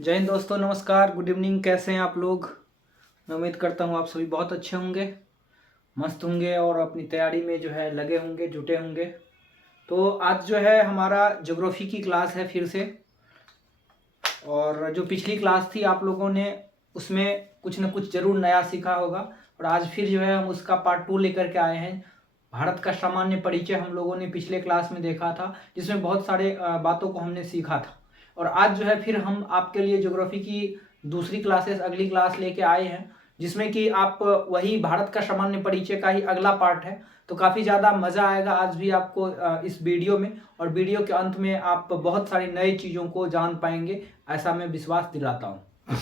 जय हिंद दोस्तों, नमस्कार, गुड इवनिंग। कैसे हैं आप लोग? मैं उम्मीद करता हूँ आप सभी बहुत अच्छे होंगे, मस्त होंगे और अपनी तैयारी में जो है लगे होंगे, जुटे होंगे। तो आज जो है हमारा ज्योग्राफी की क्लास है फिर से। और जो पिछली क्लास थी आप लोगों ने उसमें कुछ न कुछ ज़रूर नया सीखा होगा। और आज फिर जो है हम उसका पार्ट 2 लेकर के आए हैं। भारत का सामान्य परिचय हम लोगों ने पिछले क्लास में देखा था, जिसमें बहुत सारे बातों को हमने सीखा था। और आज जो है फिर हम आपके लिए ज्योग्राफी की दूसरी क्लासेस, अगली क्लास लेके आए हैं, जिसमें कि आप वही भारत का सामान्य परिचय का ही अगला पार्ट है। तो काफ़ी ज़्यादा मज़ा आएगा आज भी आपको इस वीडियो में। और वीडियो के अंत में आप बहुत सारी नई चीज़ों को जान पाएंगे, ऐसा मैं विश्वास दिलाता हूँ।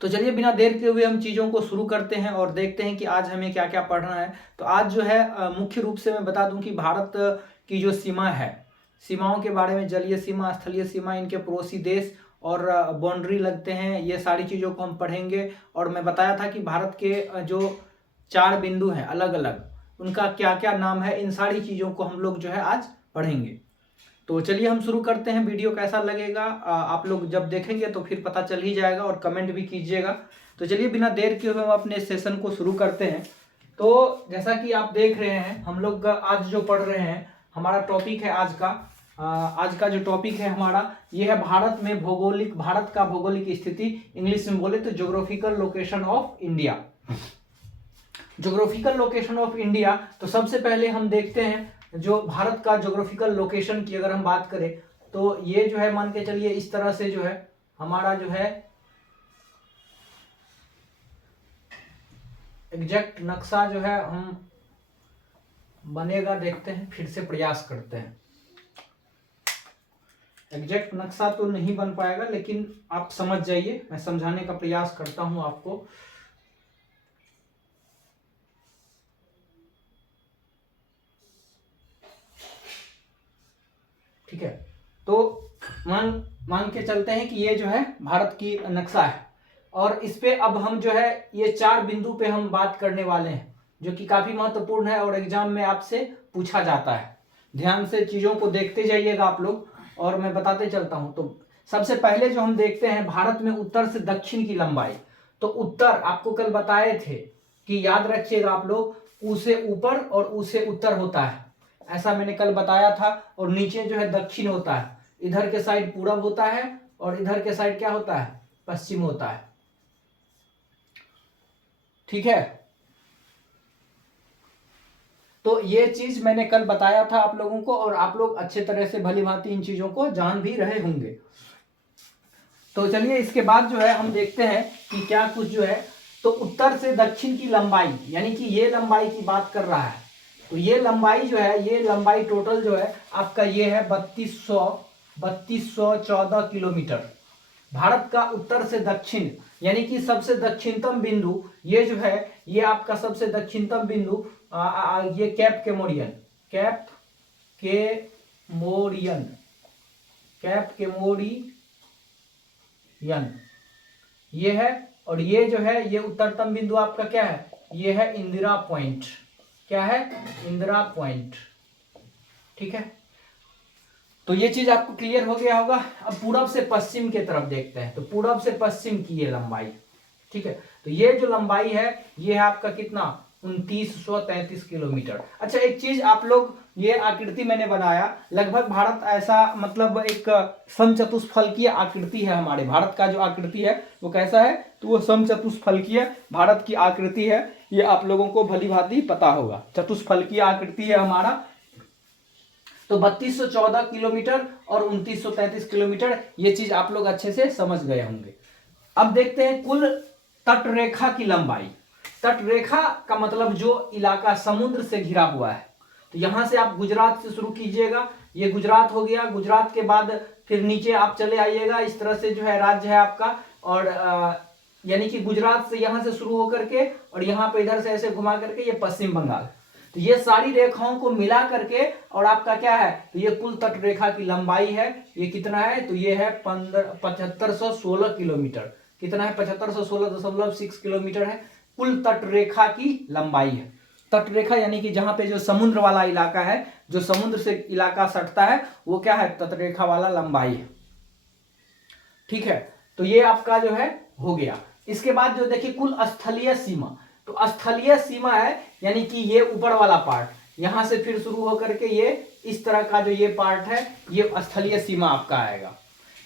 तो चलिए बिना देर के हुए हम चीज़ों को शुरू करते हैं और देखते हैं कि आज हमें क्या क्या पढ़ना है। तो आज जो है मुख्य रूप से मैं बता दूं कि भारत की जो सीमा है, सीमाओं के बारे में, जलीय सीमा, स्थलीय सीमा, इनके पड़ोसी देश और बाउंड्री लगते हैं, ये सारी चीज़ों को हम पढ़ेंगे। और मैं बताया था कि भारत के जो 4 बिंदु हैं अलग अलग, उनका क्या क्या नाम है, इन सारी चीज़ों को हम लोग जो है आज पढ़ेंगे। तो चलिए हम शुरू करते हैं। वीडियो कैसा लगेगा आप लोग जब देखेंगे तो फिर पता चल ही जाएगा, और कमेंट भी कीजिएगा। तो चलिए बिना देर के हुए हम अपने सेशन को शुरू करते हैं। तो जैसा कि आप देख रहे हैं, हम लोग आज जो पढ़ रहे हैं, हमारा टॉपिक है आज का जो टॉपिक है हमारा, ये है भारत का भौगोलिक स्थिति। इंग्लिश में बोले तो geographical location of India. Geographical location of India. तो सबसे पहले हम देखते हैं जो भारत का ज्योग्राफिकल लोकेशन की अगर हम बात करें, तो ये जो है मान के चलिए इस तरह से जो है हमारा जो है एग्जैक्ट नक्शा जो है हम बनेगा, देखते हैं, फिर से प्रयास करते हैं। एग्जैक्ट नक्शा तो नहीं बन पाएगा, लेकिन आप समझ जाइए, मैं समझाने का प्रयास करता हूं आपको। ठीक है, तो मान के चलते हैं कि ये जो है भारत की नक्शा है, और इस पे अब हम जो है ये 4 बिंदु पे हम बात करने वाले हैं, जो कि काफी महत्वपूर्ण है और एग्जाम में आपसे पूछा जाता है। ध्यान से चीजों को देखते जाइएगा आप लोग, और मैं बताते चलता हूं। तो सबसे पहले जो हम देखते हैं, भारत में उत्तर से दक्षिण की लंबाई। तो उत्तर आपको कल बताए थे कि याद रखिएगा आप लोग, ऊ से ऊपर और ऊ से उत्तर होता है, ऐसा मैंने कल बताया था। और नीचे जो है दक्षिण होता है, इधर के साइड पूरब होता है और इधर के साइड क्या होता है, पश्चिम होता है। ठीक है, तो ये चीज मैंने कल बताया था आप लोगों को, और आप लोग अच्छे तरह से भली भांति इन चीजों को जान भी रहे होंगे। तो चलिए इसके बाद जो है हम देखते हैं कि क्या कुछ जो है। तो उत्तर से दक्षिण की लंबाई, यानी कि ये लंबाई की बात कर रहा है। तो ये लंबाई जो है, ये लंबाई टोटल जो है आपका ये है 3214 किलोमीटर। भारत का उत्तर से दक्षिण, यानी कि सबसे दक्षिणतम बिंदु ये जो है, ये आपका सबसे दक्षिणतम बिंदु ये कैप केमोरियन ये है। और ये जो है, ये उत्तरतम बिंदु आपका क्या है, ये है इंदिरा पॉइंट। क्या है, इंदिरा पॉइंट। ठीक है, तो ये चीज आपको क्लियर हो गया होगा। अब पूरब से पश्चिम की तरफ देखते हैं। तो पूरब से पश्चिम की ये लंबाई, ठीक है, तो ये जो लंबाई है ये है आपका कितना, 2933 किलोमीटर। अच्छा, एक चीज आप लोग, ये आकृति मैंने बनाया, लगभग भारत ऐसा मतलब एक समचतुष्फलकीय आकृति है। हमारे भारत का जो आकृति है वो कैसा है, तो वो समचतुष्फलकीय भारत की आकृति है। ये आप लोगों को भली भांति पता होगा, चतुष्फलकीय आकृति है हमारा। तो 3214 किलोमीटर और 2933 किलोमीटर, ये चीज आप लोग अच्छे से समझ गए होंगे। अब देखते हैं कुल तटरेखा की लंबाई। तटरेखा का मतलब जो इलाका समुद्र से घिरा हुआ है। तो यहां से आप गुजरात से शुरू कीजिएगा, ये गुजरात हो गया। गुजरात के बाद फिर नीचे आप चले आइएगा, इस तरह से जो है राज्य है आपका, और यानी कि गुजरात से यहां से शुरू होकर के और यहां पे इधर से ऐसे घुमा करके ये पश्चिम बंगाल। तो ये सारी रेखाओं को मिला करके और आपका क्या है, तो ये कुल तट रेखा की लंबाई है। ये कितना है, तो ये है 7516 किलोमीटर। कितना है, 7516.6 किलोमीटर है कुल तट रेखा की लंबाई है। तट रेखा यानी कि जहां पे जो समुद्र वाला इलाका है, जो समुद्र से इलाका सटता है, वो क्या है, तट रेखा वाला लंबाई है। ठीक है, तो ये आपका जो है हो गया। इसके बाद जो देखिए कुल स्थलीय सीमा, तो स्थलीय सीमा है यानी कि ये ऊपर वाला पार्ट, यहां से फिर शुरू होकर के ये इस तरह का जो ये पार्ट है ये स्थलीय सीमा आपका आएगा।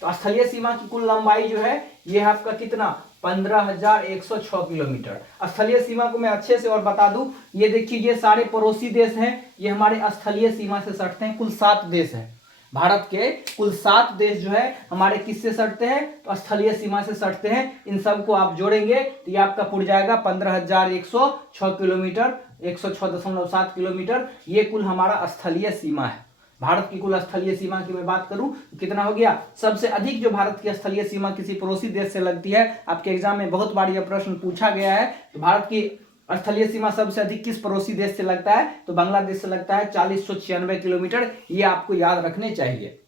तो स्थलीय सीमा की कुल लंबाई जो है ये है आपका कितना 15,106 किलोमीटर। स्थलीय सीमा को मैं अच्छे से और बता दूं, ये देखिए ये सारे पड़ोसी देश हैं, ये हमारे स्थलीय सीमा से सटते हैं। कुल 7 देश हैं भारत के, कुल 7 देश जो है हमारे किससे सटते हैं, तो स्थलीय सीमा से सटते हैं। इन सब को आप जोड़ेंगे तो ये आपका पुर जाएगा 15,106 किलोमीटर, 106.7 किलोमीटर। ये कुल हमारा स्थलीय सीमा है। भारत की कुल स्थलीय सीमा की मैं बात करूं तो कितना हो गया, सबसे अधिक जो भारत की स्थलीय सीमा किसी पड़ोसी देश से लगती है, आपके एग्जाम में बहुत बार यह प्रश्न पूछा गया है, तो भारत की स्थलीय सीमा सबसे अधिक किस पड़ोसी देश से लगता है, तो बांग्लादेश से लगता है 4096 किलोमीटर। ये आपको याद रखने चाहिए।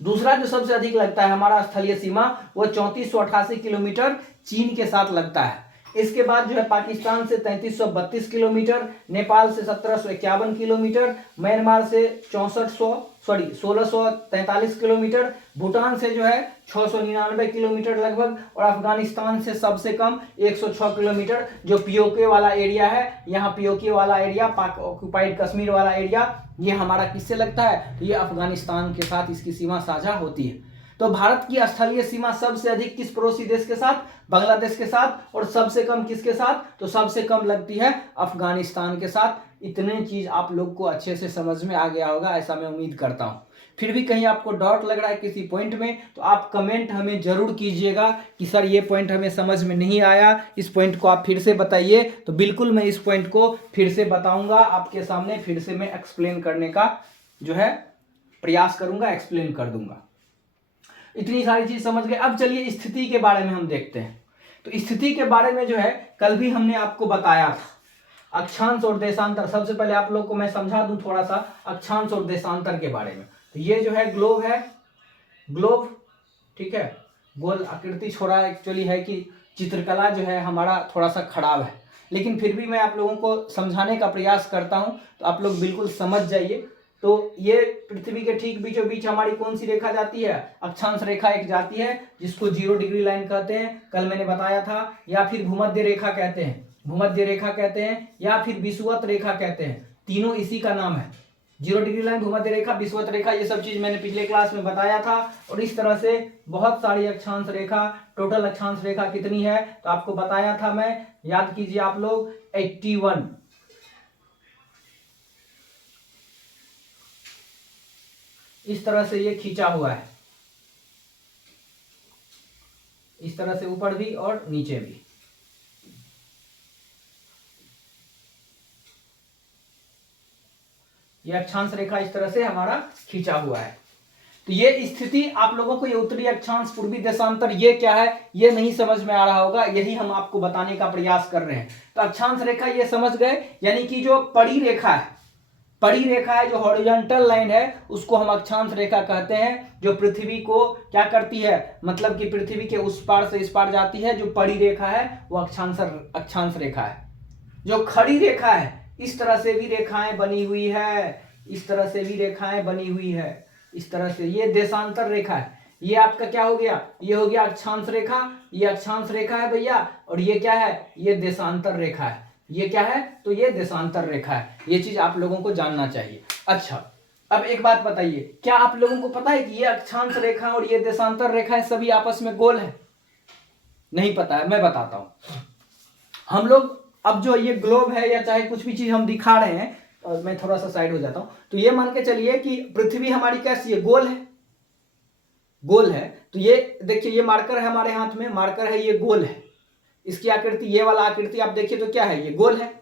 दूसरा जो सबसे अधिक लगता है हमारा स्थलीय सीमा वो 3488 किलोमीटर चीन के साथ लगता है। इसके बाद जो है पाकिस्तान से 3332 किलोमीटर, नेपाल से 1751 किलोमीटर, म्यांमार से 1643 किलोमीटर, भूटान से जो है 699 किलोमीटर लगभग, और अफगानिस्तान से सबसे कम 106 किलोमीटर। जो पीओके वाला एरिया है, यहाँ पीओके वाला एरिया, पाक ऑक्युपाइड कश्मीर वाला एरिया, ये हमारा किससे लगता है, तो ये अफगानिस्तान के साथ इसकी सीमा साझा होती है। तो भारत की स्थलीय सीमा सबसे अधिक किस पड़ोसी देश के साथ, बांग्लादेश के साथ, और सबसे कम किसके साथ, तो सबसे कम लगती है अफगानिस्तान के साथ। इतने चीज आप लोग को अच्छे से समझ में आ गया होगा, ऐसा मैं उम्मीद करता हूं। फिर भी कहीं आपको डाउट लग रहा है किसी पॉइंट में, तो आप कमेंट हमें जरूर कीजिएगा कि सर ये पॉइंट हमें समझ में नहीं आया, इस पॉइंट को आप फिर से बताइए। तो बिल्कुल मैं इस पॉइंट को फिर से बताऊंगा आपके सामने, फिर से मैं एक्सप्लेन करने का जो है प्रयास करूंगा, एक्सप्लेन कर दूंगा। इतनी सारी चीज समझ गए। अब चलिए स्थिति के बारे में हम देखते हैं। तो स्थिति के बारे में जो है कल भी हमने आपको बताया था, अक्षांश और देशांतर। सबसे पहले आप लोग को मैं समझा दूं थोड़ा सा अक्षांश और देशांतर के बारे में। तो ये जो है ग्लोब है, ग्लोब, ठीक है, गोल आकृति छोड़ा एक्चुअली है कि चित्रकला जो है हमारा थोड़ा सा खराब है, लेकिन फिर भी मैं आप लोगों को समझाने का प्रयास करता हूं, तो आप लोग बिल्कुल समझ जाइए। तो ये पृथ्वी के ठीक बीचों बीच हमारी कौन सी रेखा जाती है, अक्षांश रेखा एक जाती है, जिसको 0 डिग्री लाइन कहते हैं, कल मैंने बताया था, या फिर भूमध्य रेखा कहते हैं, भूमध्य रेखा कहते हैं, या फिर विषुवत रेखा कहते हैं। तीनों इसी का नाम है, 0 डिग्री लाइन, भूमध्य रेखा, विषुवत रेखा, ये सब चीज मैंने पिछले क्लास में बताया था। और इस तरह से बहुत सारी अक्षांश रेखा, टोटल अक्षांश रेखा कितनी है तो आपको बताया था मैं, याद कीजिए आप लोग 81। इस तरह से ये खींचा हुआ है, इस तरह से ऊपर भी और नीचे भी। ये अक्षांश रेखा इस तरह से हमारा खींचा हुआ है। तो ये स्थिति आप लोगों को, ये उत्तरी अक्षांश, पूर्वी देशांतर, ये क्या है ये नहीं समझ में आ रहा होगा, यही हम आपको बताने का प्रयास कर रहे हैं। तो अक्षांश रेखा ये समझ गए, यानी कि जो पड़ी रेखा है, पड़ी रेखा है, जो हॉरिजॉन्टल लाइन है, उसको हम अक्षांश रेखा कहते हैं, जो पृथ्वी को क्या करती है, मतलब कि पृथ्वी के उस पार से इस पार जाती है। जो पड़ी रेखा है वो अक्षांश रेखा है। जो खड़ी रेखा है, इस तरह से भी रेखाएं बनी हुई है, इस तरह से भी रेखाएं बनी हुई है, इस तरह से, ये देशांतर रेखा है। ये आपका क्या हो गया, ये हो गया अक्षांश रेखा, ये अक्षांश रेखा है भैया, और ये क्या है, ये देशांतर रेखा है। ये क्या है, तो ये देशांतर रेखा है। ये चीज आप लोगों को जानना चाहिए। अच्छा, अब एक बात बताइए, क्या आप लोगों को पता है कि ये अक्षांश रेखा और ये देशांतर रेखा सभी आपस में गोल है? नहीं पता है, मैं बताता हूं। हम लोग अब जो ये ग्लोब है या चाहे कुछ भी चीज हम दिखा रहे हैं, और मैं थोड़ा सा साइड हो जाता हूं, तो ये मान के चलिए कि पृथ्वी हमारी कैसी है, गोल है, गोल है। तो ये देखिए, ये मार्कर है हमारे हाथ में, मार्कर है, ये गोल है। इसकी आकृति, ये वाला आकृति आप देखिए तो क्या है, ये गोल है।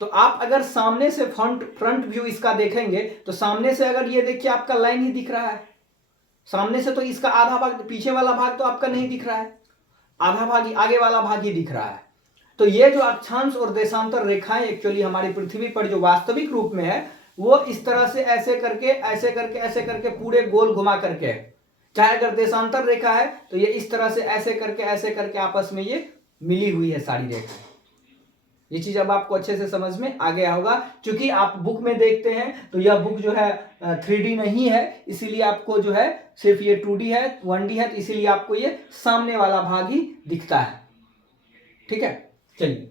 तो आप अगर सामने से फ्रंट व्यू इसका देखेंगे, तो सामने से अगर ये देखिए आपका लाइन ही दिख रहा है, सामने से तो इसका आधा भाग, पीछे वाला भाग तो आपका नहीं दिख रहा है, आधा भाग ही, आगे वाला भाग ही दिख रहा है। तो ये जो अक्षांश और देशांतर रेखाएं एक्चुअली हमारी पृथ्वी पर जो वास्तविक रूप में है, वो इस तरह से ऐसे करके ऐसे करके ऐसे करके पूरे गोल घुमा करके, चाहे अगर देशांतर रेखा है तो ये इस तरह से ऐसे करके आपस में ये मिली हुई है सारी रेखाएं। ये चीज अब आपको अच्छे से समझ में आ गया होगा। क्योंकि आप बुक में देखते हैं तो यह बुक जो है 3D नहीं है, इसीलिए आपको जो है सिर्फ ये 2D है, 1D है, तो इसीलिए आपको ये सामने वाला भाग ही दिखता है। ठीक है, चलिए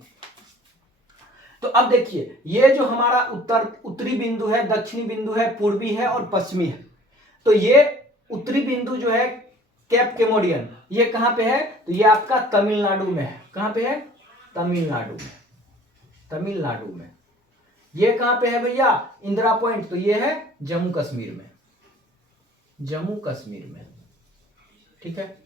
तो अब देखिए ये जो हमारा उत्तरी बिंदु है, दक्षिणी बिंदु है, पूर्वी है और पश्चिमी है। तो ये उत्तरी बिंदु जो है केप कैमोडियन, ये कहां पे है? तो ये आपका तमिलनाडु में है। कहां पे है? तमिलनाडु में। तमिलनाडु में। ये कहां पे है भैया? इंदिरा पॉइंट, तो ये है जम्मू कश्मीर में। जम्मू कश्मीर में, ठीक है,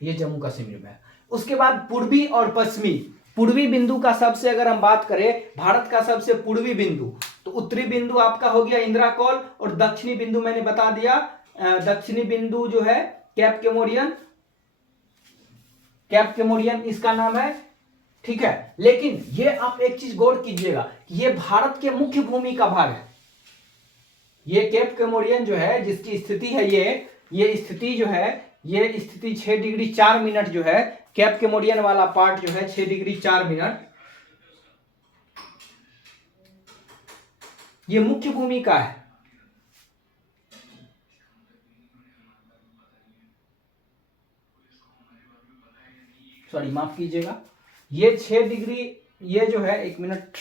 ये जम्मू कश्मीर में है। उसके बाद पूर्वी और पश्चिमी। पूर्वी बिंदु का सबसे अगर हम बात करें, भारत का सबसे पूर्वी बिंदु, तो उत्तरी बिंदु आपका हो गया इंदिरा कॉल, और दक्षिणी बिंदु मैंने बता दिया, दक्षिणी बिंदु जो है केप कैमोडियन। केप कैमोडियन इसका नाम है, ठीक है। लेकिन ये आप एक चीज गौर कीजिएगा कि ये भारत के मुख्य भूमि का भाग है। ये केप कैमोडियन जो है जिसकी स्थिति है, ये स्थिति जो है, ये स्थिति 6 डिग्री 4 मिनट जो है, केप कैमोडियन वाला पार्ट जो है 6 डिग्री 4 मिनट, ये मुख्य भूमि का है। सॉरी, माफ कीजिएगा, ये 6 डिग्री, ये जो है, 1 मिनट,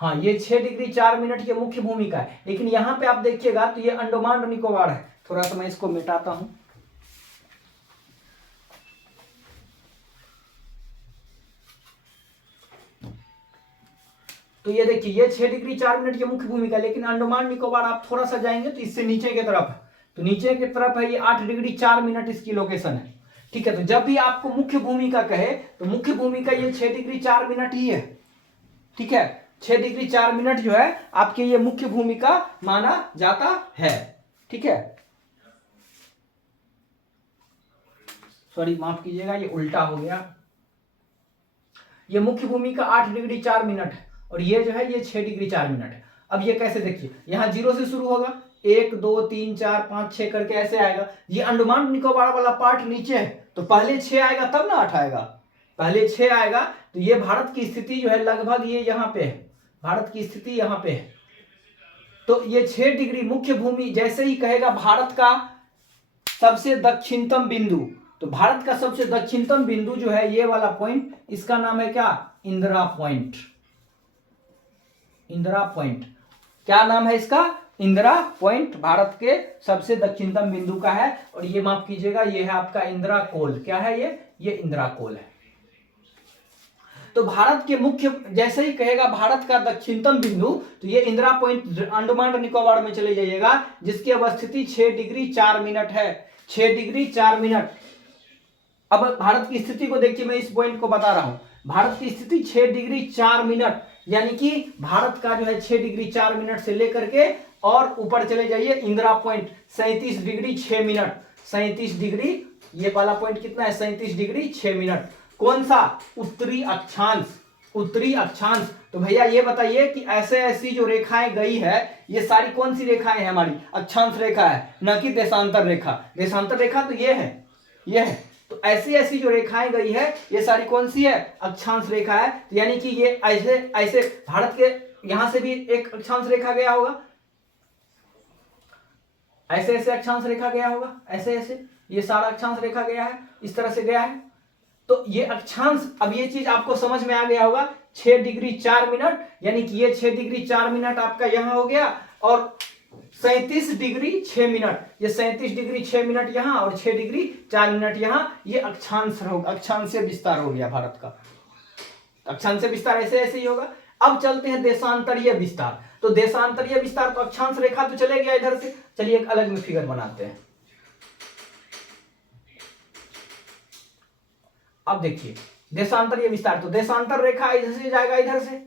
हाँ, ये 6 डिग्री 4 मिनट की मुख्य भूमिका है। लेकिन यहां पे आप देखिएगा तो ये अंडमान और निकोबार है। थोड़ा सा मैं इसको मिटाता हूं। तो ये देखिए, ये 6 डिग्री 4 मिनट की मुख्य भूमिका, लेकिन अंडमान निकोबार आप थोड़ा सा जाएंगे तो इससे नीचे की तरफ है, तो नीचे की तरफ है, ये 8 डिग्री 4 मिनट इसकी लोकेशन है। ठीक है, तो जब भी आपको मुख्य भूमिका कहे तो मुख्य भूमिका ये 6 डिग्री 4 मिनट ही है। ठीक है, 6 डिग्री 4 मिनट जो है आपके ये मुख्य भूमिका माना जाता है। ठीक है, सॉरी माफ कीजिएगा, ये उल्टा हो गया। ये मुख्य भूमिका 8 डिग्री 4 मिनट है, और ये जो है ये 6 डिग्री 4 मिनट है। अब ये कैसे देखिए, यहां 0 से शुरू होगा, 1 2 3 4 5 6 करके ऐसे आएगा। ये अंडमान निकोबार वाला पार्ट नीचे है, तो पहले 6 आएगा तब ना 8 आएगा, पहले 6 आएगा। तो ये भारत की स्थिति जो है लगभग ये यहां पे है, भारत की स्थिति यहां पे है। तो ये 6 डिग्री मुख्य भूमि, जैसे ही कहेगा भारत का सबसे दक्षिणतम बिंदु, तो भारत का सबसे दक्षिणतम बिंदु जो है ये वाला पॉइंट, इसका नाम है क्या? इंदिरा पॉइंट। इंदिरा पॉइंट, क्या नाम है इसका? इंदिरा पॉइंट, भारत के सबसे दक्षिणतम बिंदु का है। और ये माफ कीजिएगा, ये है आपका इंदिरा कोल। क्या है ये इंदिरा कोल है। तो भारत के मुख्य, जैसे ही कहेगा भारत का दक्षिणतम बिंदु, तो ये इंदिरा पॉइंट अंडमान और निकोबार में चले जाइएगा, जिसकी अवस्थिति 6 डिग्री 4 मिनट है। 6 डिग्री 4 मिनट। अब भारत की स्थिति को देखिए, मैं इस पॉइंट को बता रहा हूं, भारत की स्थिति 6 डिग्री 4 मिनट, यानी कि भारत का जो है 6 डिग्री 4 मिनट से लेकर के और ऊपर चले जाइए Indira point 37 degree 6 minute. 37 degree, ये वाला पॉइंट कितना है? 37 डिग्री 6 मिनट। कौन सा? उत्तरी अक्षांश। उत्तरी अक्षांश। तो भैया ये बताइए कि ऐसे ऐसी जो रेखाएं गई है, ये सारी कौन सी रेखाएं हैं? हमारी अक्षांश रेखा है, न कि देशांतर रेखा। देशांतर रेखा तो ये है, ये है। तो ऐसी ऐसी जो रेखाएं गई है, ये सारी कौन सी है? अक्षांश रेखा है। तो यानी कि ये ऐसे ऐसे भारत के यहां से भी एक अक्षांश रेखा गया होगा, ऐसे ऐसे अक्षांश रेखा गया होगा, ऐसे ऐसे ये सारा अक्षांश रेखा गया है, इस तरह से गया है। तो ये अक्षांश, अब ये चीज आपको समझ में आ गया होगा, 6 डिग्री 4 मिनट, यानी कि ये 6 डिग्री 4 मिनट आपका यहां हो गया, और 37 डिग्री 6 मिनट, ये 37 डिग्री 6 मिनट यहां और 6 डिग्री 4 मिनट यहां, ये अक्षांश होगा, अक्षांश विस्तार हो गया भारत का। अक्षांश विस्तार ऐसे ऐसे ही होगा। अब चलते हैं देशांतरीय विस्तार। तो देशांतरीय विस्तार, तो अक्षांश रेखा तो चले गया इधर से, चलिए एक अलग में फिगर बनाते हैं। अब देखिए देशांतरीय विस्तार, तो देशांतर रेखा इधर से जाएगा, इधर से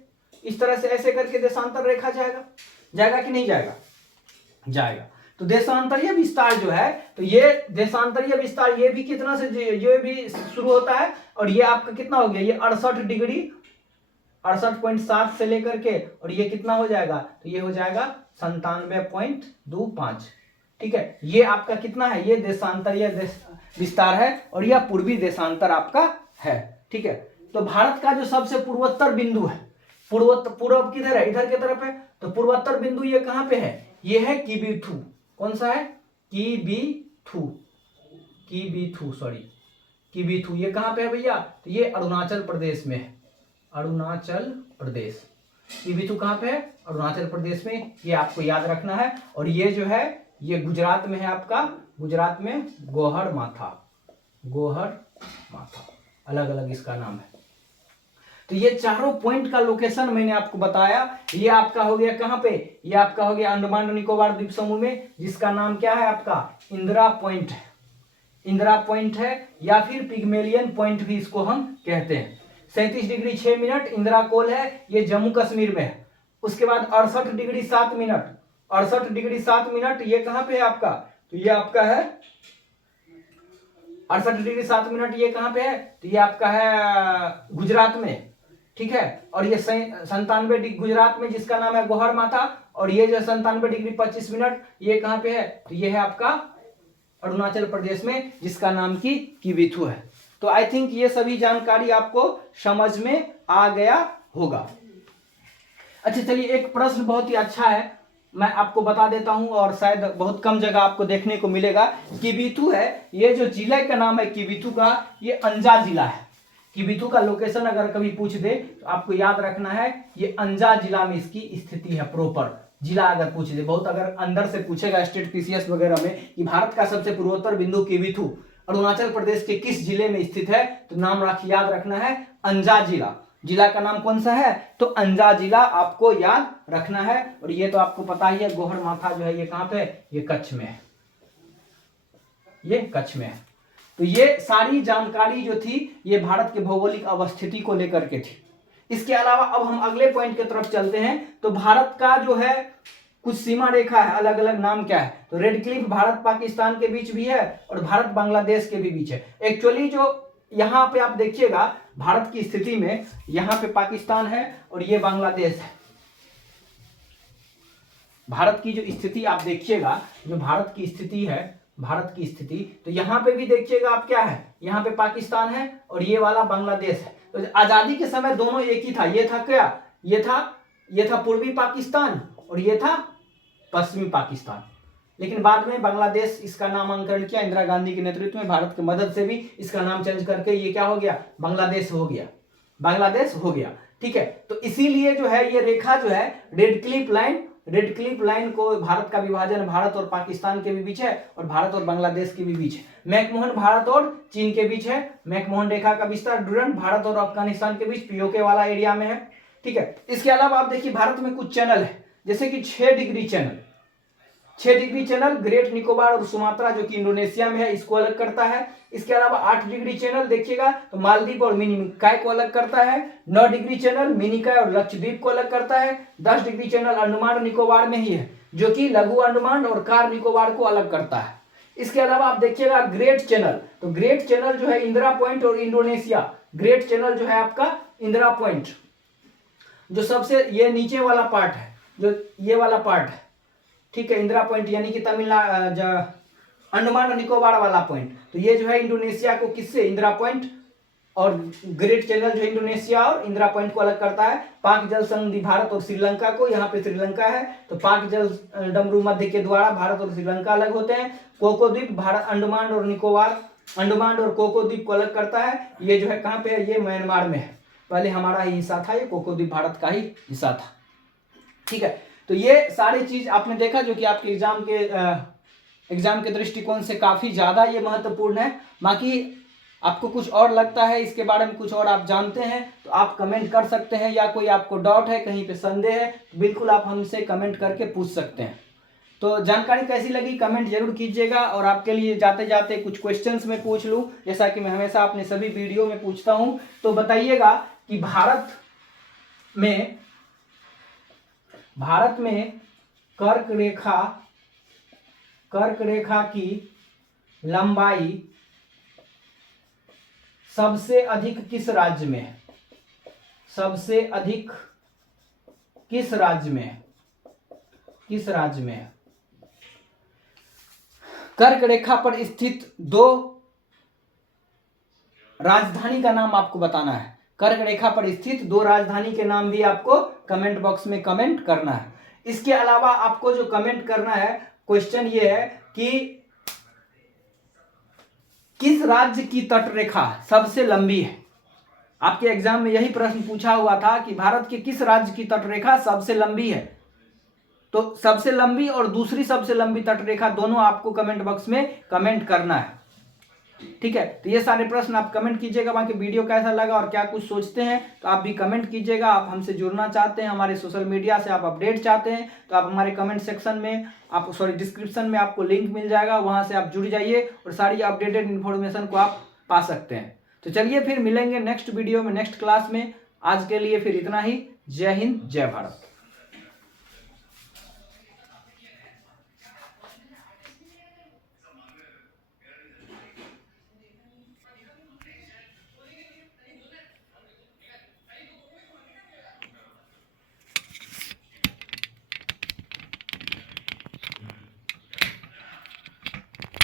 इस तरह से ऐसे करके देशांतर रेखा जाएगा, जाएगा कि नहीं जाएगा? जाएगा। तो देशांतरीय विस्तार जो है, तो ये देशांतरीय विस्तार, ये भी कितना से, ये भी शुरू होता है, और ये आपका कितना हो गया? ये 68 डिग्री 68.7 से लेकर के, और ये कितना हो जाएगा? तो ये हो जाएगा 97.25। ठीक है, ये आपका कितना है? ये देशांतरीय विस्तार है और यह पूर्वी देशांतर आपका है। ठीक है, तो भारत का जो सबसे पूर्वोत्तर बिंदु है, पूर्व किधर है, इधर की तरफ है, तो पूर्वोत्तर बिंदु ये कहां पे है, ये है किबीथु। कौन सा है, किबीथु, किबीथु ये कहां पे है भैया, तो ये अरुणाचल प्रदेश में है, अरुणाचल प्रदेश। किबीथु कहां पे है, अरुणाचल प्रदेश में, ये आपको याद रखना है। और ये जो है ये गुजरात में है आपका, गुजरात में गोहर माथा, अलग अलग इसका नाम है। तो ये चारों पॉइंट का लोकेशन मैंने आपको बताया। ये आपका हो गया कहां पे, ये आपका हो गया अंडमान और निकोबार द्वीप समूह में, जिसका नाम क्या है आपका, इंदिरा पॉइंट है, इंदिरा पॉइंट है, या फिर पिग्मेलियन पॉइंट भी इसको हम कहते हैं। 37 डिग्री 6 मिनट इंदिरा कोल है, ये जम्मू कश्मीर में है। उसके बाद 68 डिग्री 7 मिनट, 68 डिग्री 7 मिनट ये कहां पे है आपका, तो ये आपका है 68 डिग्री 7 मिनट, ये कहां पे है, तो ये आपका है गुजरात में। ठीक है, और ये 97 डिग्री गुजरात में, जिसका नाम है गोहर माथा। और ये जो 97 डिग्री 25 मिनट ये कहां पे है, तो ये है आपका अरुणाचल प्रदेश में, जिसका नाम की किबीथु है। तो आई थिंक ये सभी जानकारी आपको समझ में आ गया होगा। अच्छा चलिए, एक प्रश्न बहुत ही अच्छा है, मैं आपको बता देता हूं और शायद बहुत कम जगह आपको देखने को मिलेगा। किबीथु है, ये जो जिले का नाम है किबीथु का, ये अंजा जिला है। किबीथु का लोकेशन अगर कभी पूछ दे तो आपको याद रखना है, ये अंजा जिला में इसकी स्थिति है, प्रॉपर जिला अगर पूछ दे। बहुत अगर अंदर से पूछेगा स्टेट पीसीएस वगैरह में कि भारत का सबसे पूर्वोत्तर बिंदु किबीथु अरुणाचल प्रदेश के किस जिले में स्थित है, तो नाम याद रखना है अंजा जिला। जिला का नाम कौन सा है, तो अंजा जिला आपको याद रखना है। और ये तो आपको पता ही है, गोहर माथा जो है ये कहां पे है, ये कच्छ में है, ये कच्छ में है। तो ये सारी जानकारी जो थी ये भारत के भौगोलिक अवस्थिति को लेकर के थी। इसके अलावा अब हम अगले पॉइंट की तरफ चलते हैं। तो भारत का जो है कुछ सीमा रेखा है, अलग अलग नाम क्या है, तो रेड क्लिफ भारत पाकिस्तान के बीच भी है और भारत बांग्लादेश के भी बीच है। एक्चुअली जो यहां पे आप देखिएगा भारत की स्थिति में, यहां पे पाकिस्तान है और ये बांग्लादेश है। भारत की जो स्थिति आप देखिएगा, जो भारत की स्थिति है, भारत की स्थिति, तो यहां पे भी देखिएगा आप क्या है, यहां पे पाकिस्तान है और ये वाला बांग्लादेश है। तो आजादी के समय दोनों एक ही था, ये था क्या, ये था पूर्वी पाकिस्तान और ये था पश्चिमी पाकिस्तान। लेकिन बाद में बांग्लादेश इसका नामांकरण किया, इंदिरा गांधी के नेतृत्व में, भारत की मदद से भी इसका नाम चेंज करके ये क्या हो गया, बांग्लादेश हो गया, बांग्लादेश हो गया। ठीक है, तो इसीलिए जो है ये रेखा जो है रेड क्लिफ लाइन को, भारत का विभाजन भारत और पाकिस्तान के भी बीच है और भारत और बांग्लादेश के भी बीच है। मैकमोहन भारत और चीन के बीच है, मैकमोहन रेखा का विस्तार डूरंड भारत और अफगानिस्तान के बीच पीओके वाला एरिया में है। ठीक है, इसके अलावा आप देखिए भारत में कुछ चैनल है, जैसे कि 6 डिग्री चैनल ग्रेट निकोबार और सुमात्रा जो कि इंडोनेशिया में है, इसको अलग करता है। इसके अलावा 8 डिग्री चैनल देखिएगा तो मालदीव और मिनिकॉय को अलग करता है। 9 डिग्री चैनल मिनिकॉय और लक्षद्वीप को अलग करता है। 10 डिग्री चैनल अंडमान और निकोबार में ही है, जो कि लघु अंडमान और कार निकोबार को अलग करता है। इसके अलावा आप देखिएगा ग्रेट चैनल, तो ग्रेट चैनल जो है इंदिरा पॉइंट और इंडोनेशिया, ग्रेट चैनल जो है आपका इंदिरा पॉइंट, जो सबसे ये नीचे वाला पार्ट है, जो ये वाला पार्ट है। ठीक है, इंदिरा पॉइंट यानी कि तमिलनाडु, अंडमान और निकोबार वाला पॉइंट, तो ये जो है इंडोनेशिया को किससे, इंदिरा पॉइंट, और ग्रेट चैनल जो इंडोनेशिया और इंदिरा पॉइंट को अलग करता है। पाक जल संधि भारत और श्रीलंका को, यहाँ पे श्रीलंका है तो पाक जल डमरू मध्य के द्वारा भारत और श्रीलंका अलग होते हैं। कोको द्वीप भारत, अंडमान और निकोबार, अंडमान और कोको द्वीप को अलग करता है। ये जो है कहाँ पे है, ये म्यांमार में है, पहले हमारा ही हिस्सा था, ये कोको द्वीप भारत का ही हिस्सा था। ठीक है, तो ये सारी चीज आपने देखा जो कि आपके एग्जाम के दृष्टिकोण से काफी ज्यादा ये महत्वपूर्ण है। बाकी आपको कुछ और लगता है इसके बारे में, कुछ और आप जानते हैं तो आप कमेंट कर सकते हैं, या कोई आपको डाउट है, कहीं पे संदेह है तो बिल्कुल आप हमसे कमेंट करके पूछ सकते हैं। तो जानकारी कैसी लगी कमेंट जरूर कीजिएगा। और आपके लिए जाते जाते कुछ क्वेश्चंस मैं पूछ लूँ, जैसा कि मैं हमेशा अपने सभी वीडियो में पूछता हूँ। तो बताइएगा कि भारत में कर्क रेखा की लंबाई सबसे अधिक किस राज्य में है, सबसे अधिक किस राज्य में है, किस राज्य में है। कर्क रेखा पर स्थित 2 राजधानी का नाम आपको बताना है। कर्क रेखा पर स्थित 2 राजधानी के नाम भी आपको कमेंट बॉक्स में कमेंट करना है। इसके अलावा आपको जो कमेंट करना है, क्वेश्चन ये है कि किस राज्य की तटरेखा सबसे लंबी है। आपके एग्जाम में यही प्रश्न पूछा हुआ था कि भारत के किस राज्य की तटरेखा सबसे लंबी है। तो सबसे लंबी और दूसरी सबसे लंबी तटरेखा दोनों आपको कमेंट बॉक्स में कमेंट करना है। ठीक है, तो ये सारे प्रश्न आप कमेंट कीजिएगा। बाकी वीडियो कैसा लगा और क्या कुछ सोचते हैं तो आप भी कमेंट कीजिएगा। आप हमसे जुड़ना चाहते हैं, हमारे सोशल मीडिया से आप अपडेट चाहते हैं तो आप हमारे कमेंट सेक्शन में डिस्क्रिप्शन में आपको लिंक मिल जाएगा, वहां से आप जुड़ जाइए और सारी अपडेटेड इन्फॉर्मेशन को आप पा सकते हैं। तो चलिए फिर मिलेंगे नेक्स्ट वीडियो में, नेक्स्ट क्लास में। आज के लिए फिर इतना ही। जय हिंद, जय भारत।